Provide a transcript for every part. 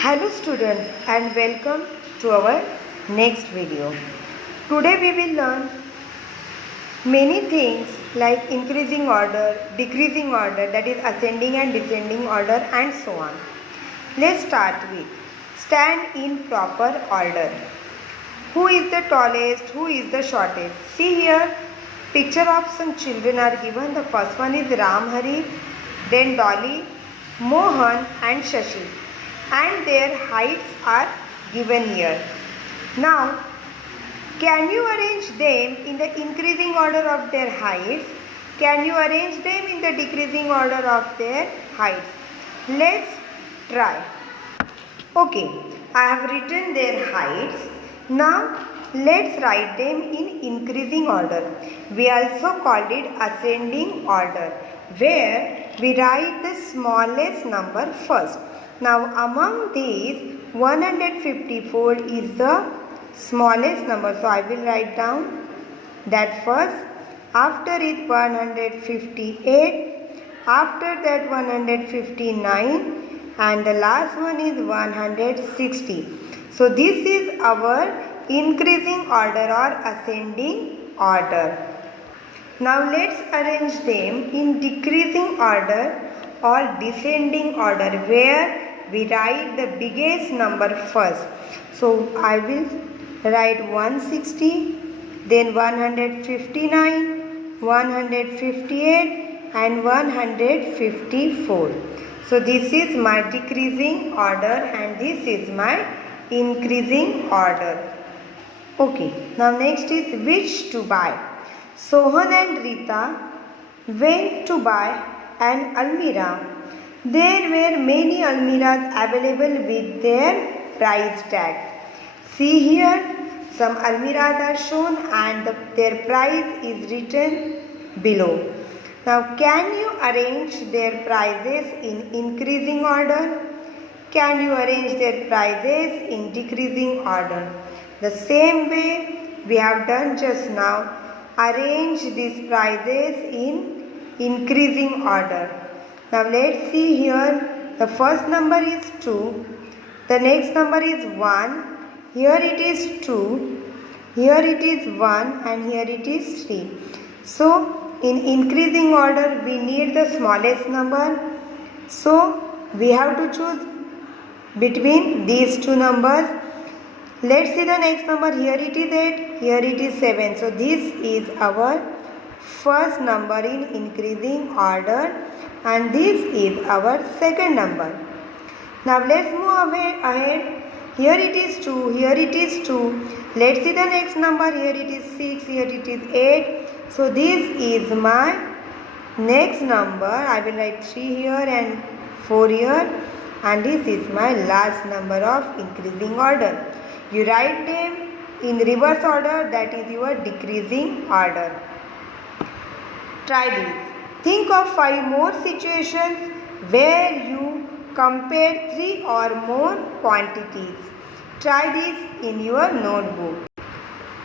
Hello students and welcome to our next video. Today we will learn many things like increasing order, decreasing order, that is ascending and descending order, and so on. Let's start with stand in proper order. Who is the tallest? Who is the shortest? See here, picture of some children are given. The first one is Ram Hari, then Dolly, Mohan and Shashi, and their heights are given here. Now, can you arrange them in the increasing order of their heights? Can you arrange them in the decreasing order of their heights? Let's try. Okay, I have written their heights. Now, let's write them in increasing order. We also called it ascending order, where we write the smallest number first. Now, among these, 154 is the smallest number. So, I will write down that first. After it 158. After that 159. And the last one is 160. So, this is our increasing order or ascending order. Now, let's arrange them in decreasing order or descending order, where we write the biggest number first. So, I will write 160, then 159, 158 and 154. So, this is my decreasing order and this is my increasing order. Okay, now next is which to buy. Sohan and Rita went to buy an almirah. There were many almirahs available with their price tag. See here, some almirahs are shown and their price is written below. Now, can you arrange their prices in increasing order? Can you arrange their prices in decreasing order? The same way we have done just now, arrange these prices in increasing order. Now, let's see here, the first number is 2, the next number is 1, here it is 2, here it is 1 and here it is 3. So, in increasing order, we need the smallest number. So, we have to choose between these two numbers. Let's see the next number. Here it is 8, here it is 7. So, this is our first number in increasing order and this is our second number. Now, let's move ahead. Here it is 2, here it is 2. Let's see the next number. Here it is 6, here it is 8. So, this is my next number. I will write 3 here and 4 here. And this is my last number of increasing order. You write them in reverse order, that is your decreasing order. Try this. Think of 5 more situations where you compare 3 or more quantities. Try this in your notebook.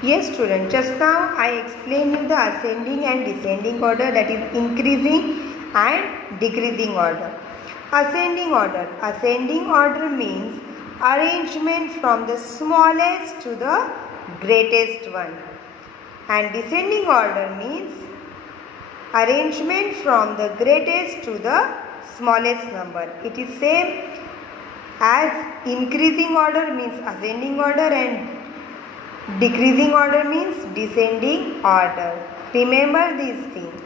Yes student, just now I explained you the ascending and descending order, that is increasing and decreasing order. Ascending order. Ascending order means arrangement from the smallest to the greatest one. And descending order means arrangement from the greatest to the smallest number. It is same as increasing order means ascending order and decreasing order means descending order. Remember these things.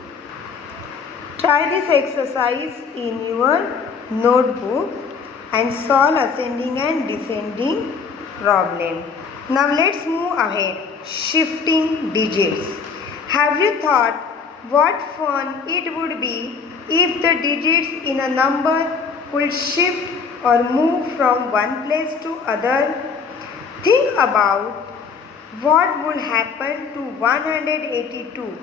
Try this exercise in your notebook and solve ascending and descending problem. Now let's move ahead. Shifting digits. Have you thought what fun it would be if the digits in a number could shift or move from one place to other? Think about what would happen to 182.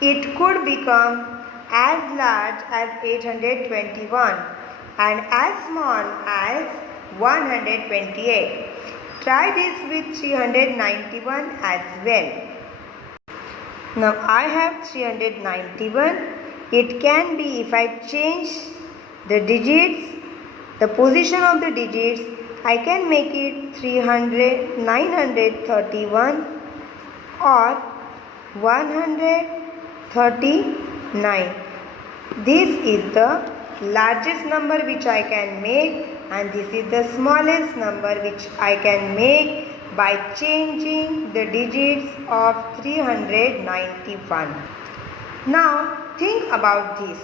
It could become as large as 821 and as small as 128. Try this with 391 as well. Now I have 391. It can be, if I change the digits, the position of the digits, I can make it 300, 931 or 139. This is the largest number which I can make, and this is the smallest number which I can make by changing the digits of 391. Now think about this.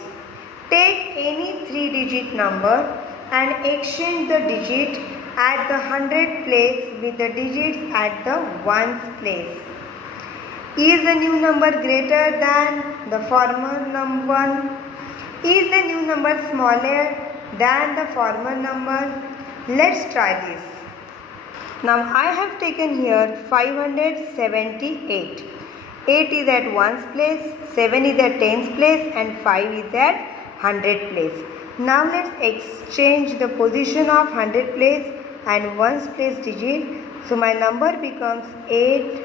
Take any 3-digit number and exchange the digit at the 100 place with the digits at the ones place. Is the new number greater than the former number? Is the new number smaller than the former number? Let's try this. Now I have taken here 578. 8 is at ones place, 7 is at tens place, and 5 is at 100 place. Now let's exchange the position of 100 place and ones place digit. So my number becomes 8,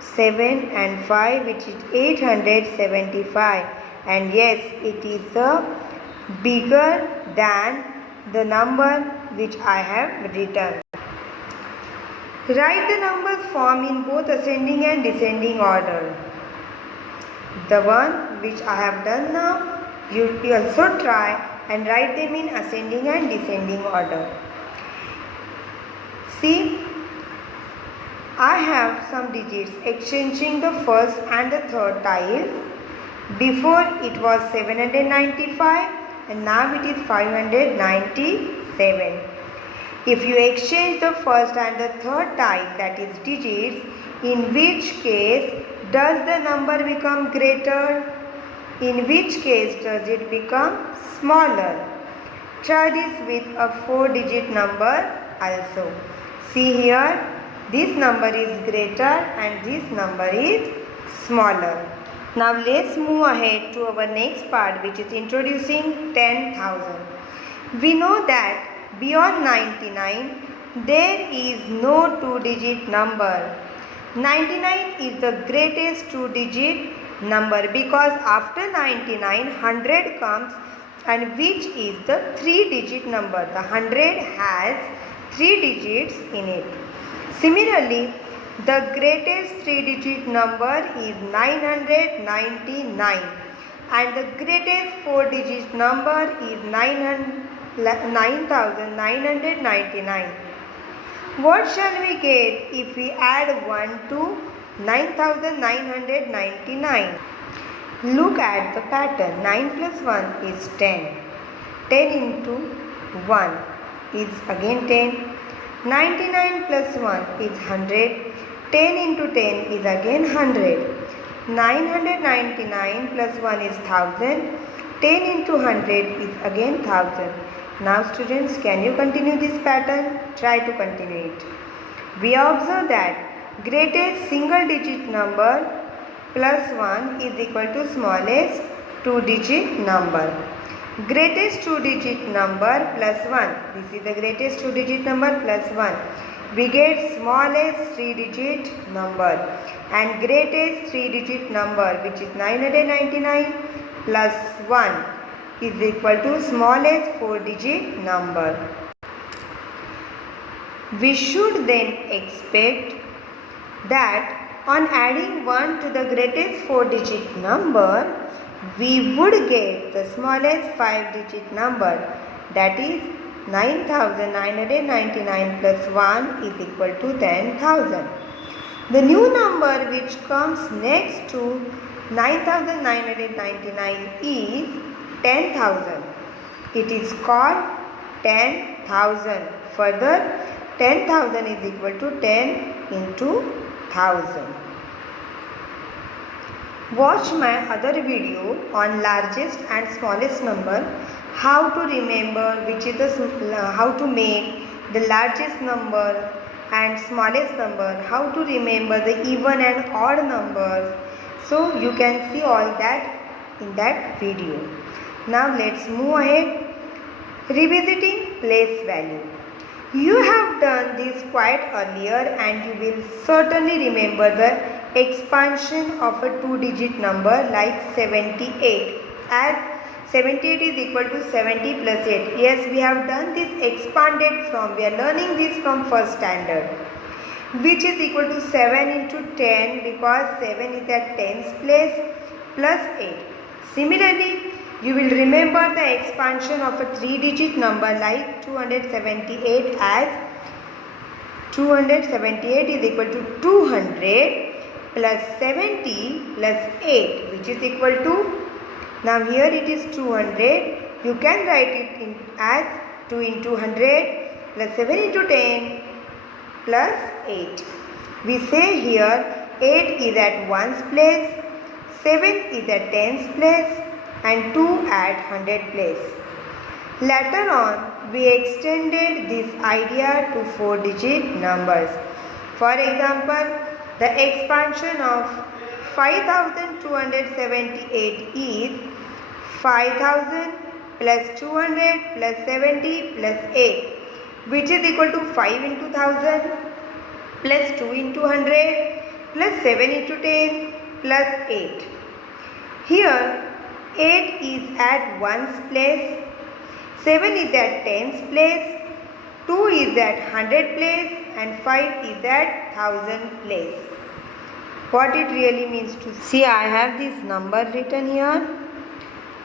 7 and 5, which is 875. And yes, it is the bigger than the number which I have written. Write the numbers form in both ascending and descending order. The one which I have done now, you also try and write them in ascending and descending order. See, I have some digits exchanging the first and the third tiles. Before it was 795 and now it is 597. If you exchange the first and the third tile, that is digits, in which case does the number become greater? In which case does it become smaller? Try this with a 4-digit number also. See here, this number is greater and this number is smaller. Now let's move ahead to our next part, which is introducing 10,000. We know that beyond 99, there is no 2-digit number. 99 is the greatest 2-digit number because after 99, 100 comes, and which is the 3-digit number. The 100 has 3 digits in it. Similarly, the greatest 3-digit number is 999, and the greatest 4-digit number is 9,999. What shall we get if we add 1 to 9,999? Look at the pattern. 9 plus 1 is 10. 10 into 1 is again 10. 99 plus 1 is 100. 10 into 10 is again 100. 999 plus 1 is 1000. 10 into 100 is again 1000. Now students, can you continue this pattern? Try to continue it. We observe that greatest single digit number plus 1 is equal to smallest 2-digit number. Greatest 2-digit number plus 1. This is the greatest 2-digit number plus 1. We get smallest 3-digit number, and greatest 3-digit number, which is 999 plus 1, is equal to smallest 4-digit number. We should then expect that on adding 1 to the greatest 4-digit number, we would get the smallest 5-digit number, that is 9,999 plus 1 is equal to 10,000. The new number which comes next to 9,999 is 10,000. It is called 10,000. Further, 10,000 is equal to 10 into 1,000. Watch my other video on largest and smallest number, how to remember which is how to make the largest number and smallest number, how to remember the even and odd numbers. So you can see all that in that video. Now let's move ahead. Revisiting place value. You have done this quite earlier and you will certainly remember the expansion of a 2-digit number like 78 as 78 is equal to 70 plus 8. Yes, we have done this expanded form. We are learning this from first standard. Which is equal to 7 into 10 because 7 is at tens place plus 8. Similarly, you will remember the expansion of a 3-digit number like 278 as 278 is equal to 200 plus 70 plus 8, which is equal to, now here it is 200, you can write it in as 2 into 100 plus 7 into 10 plus 8. We say here 8 is at ones place, 7 is at tens place and 2 at 100 place. Later on, we extended this idea to 4-digit numbers. For example, the expansion of 5278 is 5000 plus 200 plus 70 plus 8, which is equal to 5 into 1000 plus 2 into 100 plus 7 into 10 plus 8. Here 8 is at ones place, 7 is at tens place, 2 is at 100 place and 5 is at 1000 place. What it really means to see, I have this number written here,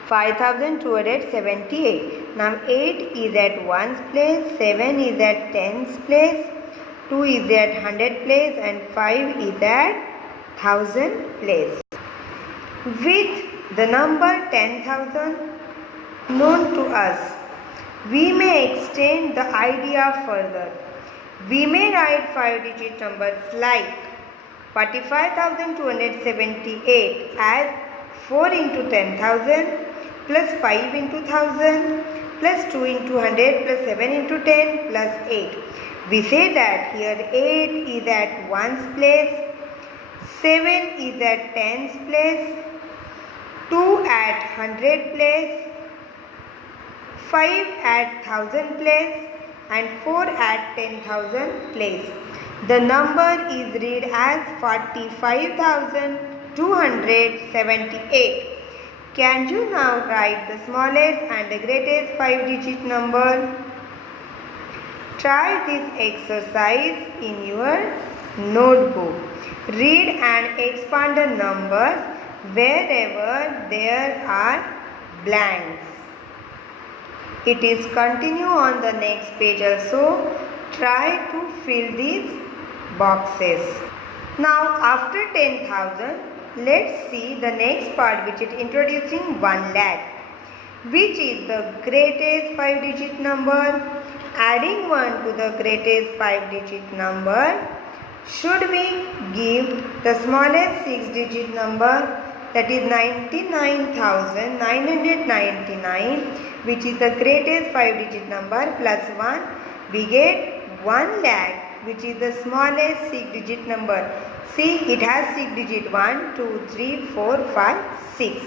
5278. Now 8 is at ones place, 7 is at tens place, 2 is at 100 place and 5 is at 1000 place. With the number 10,000 known to us, we may extend the idea further. We may write 5-digit numbers like 45,278 as 4 into 10,000 plus 5 into 1000 plus 2 into 100 plus 7 into 10 plus 8. We say that here 8 is at ones place, 7 is at tens place, 2 at 100 place, 5 at 1000 place and 4 at 10,000 place. The number is read as 45,278. Can you now write the smallest and the greatest 5-digit number? Try this exercise in your notebook. Read and expand the numbers wherever there are blanks. It is continue on the next page also. Try to fill these boxes. Now after 10,000, let's see the next part, which is introducing 1 lakh. Which is the greatest 5-digit number? Adding 1 to the greatest 5-digit number, should we give the smallest 6-digit number, that is 99,999, which is the greatest 5-digit number, plus 1, we get 1 lakh, which is the smallest 6-digit number. See, it has 6 digit 1, 2, 3, 4, 5, 6.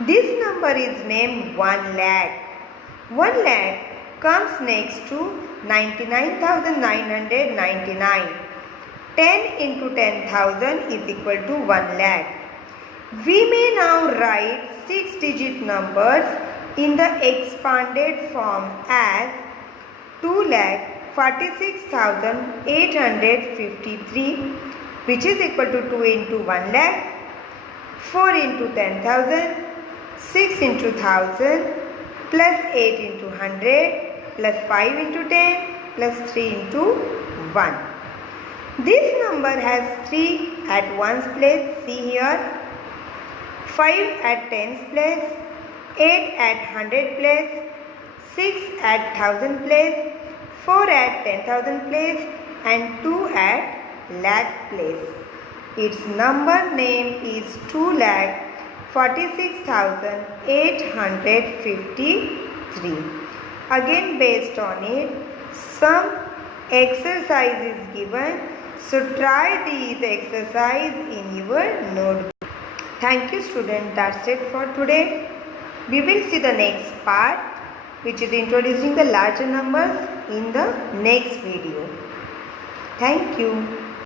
This number is named 1 lakh. 1 lakh comes next to 99,999. 10 into 10,000 is equal to 1 lakh. We may now write 6-digit numbers in the expanded form as 2,46,853, which is equal to 2 into 1 lakh, 4 into 10,000, 6 into 1000, plus 8 into 100, plus 5 into 10, plus 3 into 1. This number has 3 at ones place, see here, 5 at tens place, 8 at 100 place, 6 at 1000 place, 4 at 10,000 place and 2 at lakh place. Its number name is 2,46,853. Again, based on it, some exercise is given. So try these exercise in your notebook. Thank you, student. That's it for today. We will see the next part, which is introducing the larger numbers, in the next video. Thank you.